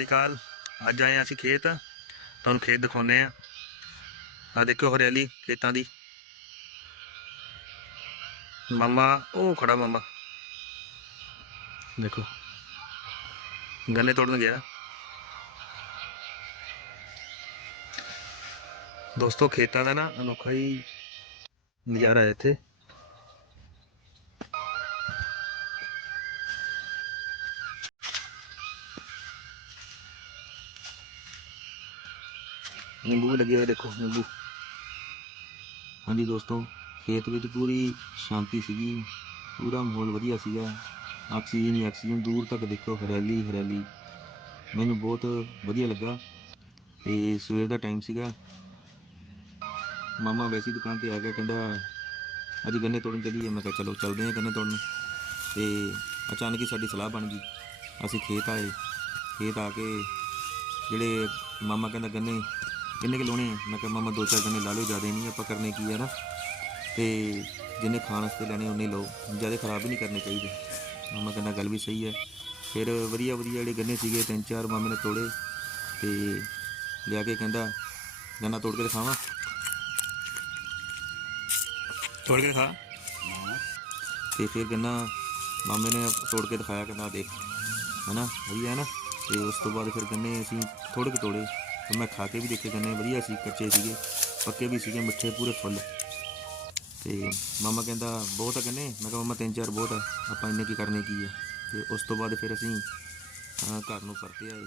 ਸਤਿ ਸ੍ਰੀ ਅਕਾਲ। ਅੱਜ ਆਏ ਹਾਂ ਅਸੀਂ ਖੇਤ। ਤੁਹਾਨੂੰ ਖੇਤ ਦਿਖਾਉਂਦੇ ਆ ਆ ਦੇਖੋ ਹਰਿਆਲੀ ਖੇਤਾਂ ਦੀ। ਮਾਮਾ, ਉਹ ਖੜਾ ਮਾਮਾ। ਦੇਖੋ। ਗੰਨੇ ਤੋੜਨ ਗਿਆ। ਦੋਸਤੋ, ਖੇਤਾਂ ਦਾ ਨਾ ਅਨੋਖਾ ਹੀ ਨਜ਼ਾਰਾ ਹੈ ਇੱਥੇ। ਨਿੰਬੂ ਵੀ ਲੱਗੇ ਹੋਏ ਦੇਖੋ, ਨਿੰਬੂ। ਹਾਂਜੀ ਦੋਸਤੋ, ਖੇਤ ਵਿੱਚ ਪੂਰੀ ਸ਼ਾਂਤੀ ਸੀਗੀ। ਪੂਰਾ ਮਾਹੌਲ ਵਧੀਆ ਸੀਗਾ। ਆਕਸੀਜਨ ਹੀ ਆਕਸੀਜਨ, ਦੂਰ ਤੱਕ ਦੇਖੋ, ਹਰਿਆਲੀ ਹਰਿਆਲੀ। ਮੈਨੂੰ ਬਹੁਤ ਵਧੀਆ ਲੱਗਾ। ਤੇ ਸਵੇਰ ਦਾ ਟਾਈਮ ਸੀਗਾ। ਮਾਮਾ ਵੈਸੀ ਦੁਕਾਨ ਤੇ ਆ ਗਿਆ, ਕਹਿੰਦਾ, ਅੱਜ ਗੰਨੇ ਤੋੜਨ ਚੱਲੀਏ। ਮੈਂ ਕਿਹਾ, ਚਲੋ, ਚੱਲਦੇ ਹਾਂ ਗੰਨੇ ਤੋੜਨ। ਤੇ ਅਚਾਨਕ ਹੀ ਸਾਡੀ ਸਲਾਹ ਬਣ ਗਈ। ਅਸੀਂ ਖੇਤ ਆਏ। ਖੇਤ ਆ ਕੇ ਜਿਹੜੇ ਮਾਮਾ ਕਹਿੰਦਾ, ਗੰਨੇ ਕਿੰਨੇ ਕਿ ਲਾਉਣੇ ਆ, ਮੈਂ ਕਿਹਾ ਮਾਮਾ ਦੋ ਚਾਰ ਗੰਨੇ ਲਾ ਲਓ, ਜ਼ਿਆਦਾ ਨਹੀਂ, ਆਪਾਂ ਕਰਨੇ ਕੀ ਆ ਨਾ। ਤੇ ਜਿੰਨੇ ਖਾਣ ਵਾਸਤੇ ਲੈਣੇ ਉਹਨੇ ਲਓ। ਜ਼ਿਆਦਾ ਖਰਾਬ ਹੀ ਨਹੀਂ ਕਰਨੇ ਚਾਹੀਦੇ। ਮਾਮਾ ਕਹਿੰਦਾ ਗੱਲ ਵੀ ਸਹੀ ਹੈ ਫਿਰ ਵਧੀਆ ਵਧੀਆ ਜਿਹੜੇ ਗੰਨੇ ਸੀਗੇ, ਤਿੰਨ ਚਾਰ ਮਾਮੇ ਨੇ ਤੋੜੇ। ਤੇ ਲਿਆ ਕੇ ਕਹਿੰਦਾ, ਗੰਨਾ ਤੋੜ ਕੇ ਦਿਖਾਵਾਂ? ਤੋੜ ਕੇ ਦਿਖਾ। ਤੇ ਫਿਰ ਗੰਨਾ ਮਾਮੇ ਨੇ ਤੋੜ ਕੇ ਦਿਖਾਇਆ, ਕਹਿੰਦਾ ਆਹ ਦੇਖ। ਹਨਾ, ਵਧੀਆ ਹੈ ਨਾ। ਤੇ ਉਸ ਤੋਂ ਬਾਅਦ ਫਿਰ ਗੰਨੇ ਅਸੀਂ ਥੋੜੇ ਕੁ ਤੋੜੇ। ਤੇ ਮੈਂ ਖਾ ਕੇ ਵੀ ਦੇਖੇ ਗੰਨੇ ਵਧੀਆ ਸੀ, ਕੱਚੇ ਸੀਗੇ। ਪੱਕੇ ਵੀ ਸੀਗੇ, ਮਿੱਠੇ, ਪੂਰੇ ਫੁੱਲ। ਤੇ ਮਾਮਾ ਕਹਿੰਦਾ, ਬਹੁਤ ਆ ਗੰਨੇ ਮੈਂ ਕਿਹਾ, ਮਾਮਾ, ਤਿੰਨ ਚਾਰ ਬਹੁਤ ਆ। ਆਪਾਂ ਇੰਨੇ ਕੀ ਕਰਨੇ, ਕੀ ਆ? ਤੇ ਉਸ ਤੋਂ ਬਾਅਦ ਫਿਰ ਅਸੀਂ ਘਰ ਨੂੰ ਪਰਤੇ ਆਏ।